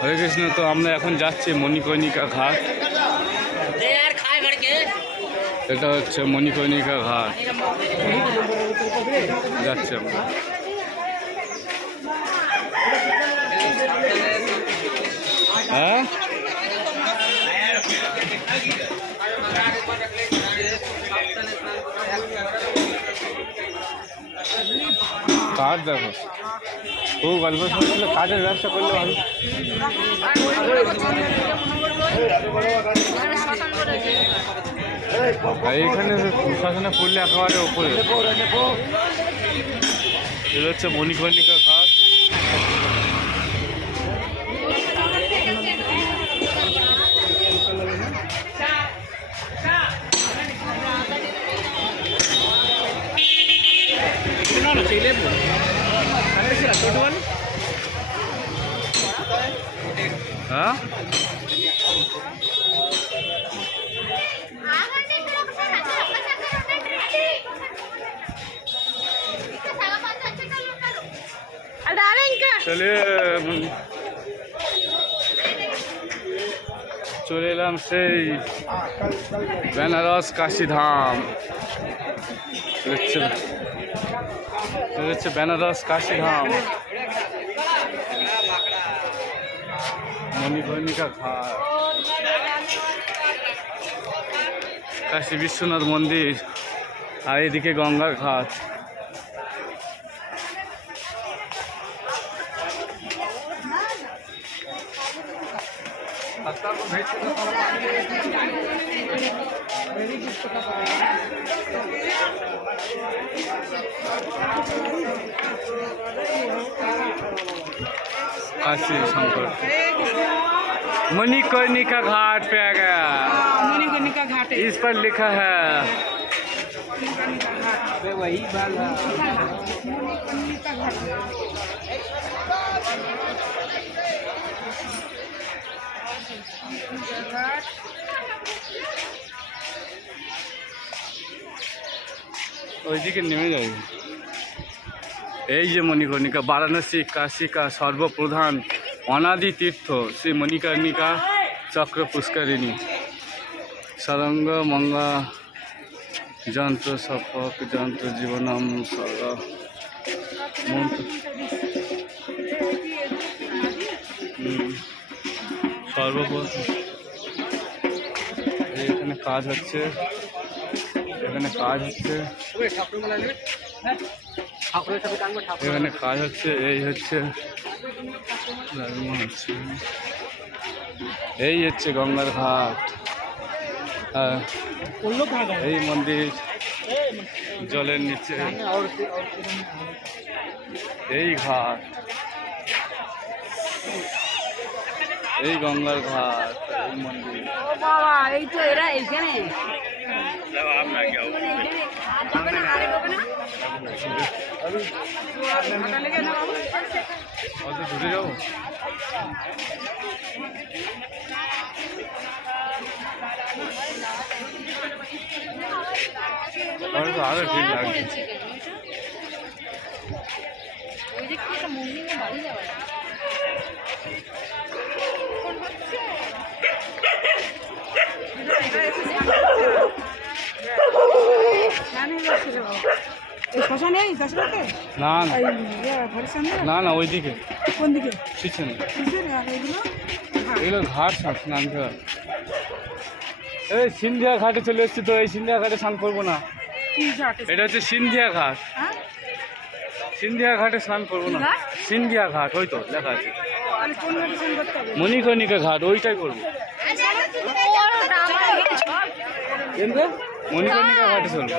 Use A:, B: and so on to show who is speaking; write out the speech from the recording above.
A: হরে কৃষ্ণ, তো আমরা এখন যাচ্ছি মণিকর্ণিকা ঘাট। এটা হচ্ছে মণিকর্ণিকা ঘাট। যাচ্ছি আমরা। হ্যাঁ? কাজ দেখো। ও গল্প শুনছিল কাজের ব্যবসা করলে ভালো। এখানে শাসনে পড়লে একেবারে ওপরে এটা হচ্ছে মণিকর্ণিকা ঘাট হ্যাঁ চলে চলে এলাম সেই বেনারস কাশিধাম চলেছে বেনারস কাশিধাম মণিকর্ণিকা ঘাট কাশী বিশ্বনাথ মন্দির আর এদিকে গঙ্গার ঘাট। काशी शंकर मणिकर्णिका घाट पे आ गया
B: मणिकर्णिका घाट है
A: इस पर लिखा है
B: वही बाल मणिकर्णिका घाट
A: ওইদিকে নেমে যাবে এই যে মণিকর্ণিকা, বারাণসী, কাশিকা, সর্বপ্রধান অনাদি তীর্থ, শ্রী মণিকর্ণিকা চক্র পুষ্করিণী। সরঙ্গ, মঙ্গা, যন্ত্র সপক যন্ত্র জীবনম সর্গ। সর্বপ্রথম এখানে কাজ হচ্ছে। এখানে কাজ হচ্ছে। এখানে কাজ হচ্ছে এই হচ্ছে এই হচ্ছে গঙ্গার ঘাট। হ্যাঁ, এই মন্দির জলের নিচে। এই ঘাট। এই গঙ্গার ঘাট এই মন্দির।
B: বাবা এই তো এরা এইখানে
A: অত দূরে যাব
B: আরও একটা মন্দির বাড়ি যাওয়া
A: না না। না না ওইদিকে।
B: কোন দিকে?
A: পিছনে
B: এগুলো
A: ঘাট স্নান এই সিন্ধিয়া ঘাটে চলে এসেছি তো এই সিন্ধিয়া ঘাটে স্নান করব না। এটা হচ্ছে সিন্ধিয়া ঘাট।
B: হ্যাঁ?
A: সিন্ধিয়া ঘাটে স্নান করব না। সিন্ধিয়া ঘাট ওই তো লেখা আছে। মণিকর্ণিকা ঘাট ওইটাই করব। মণিকর্ণিকা ঘাটে চলবো।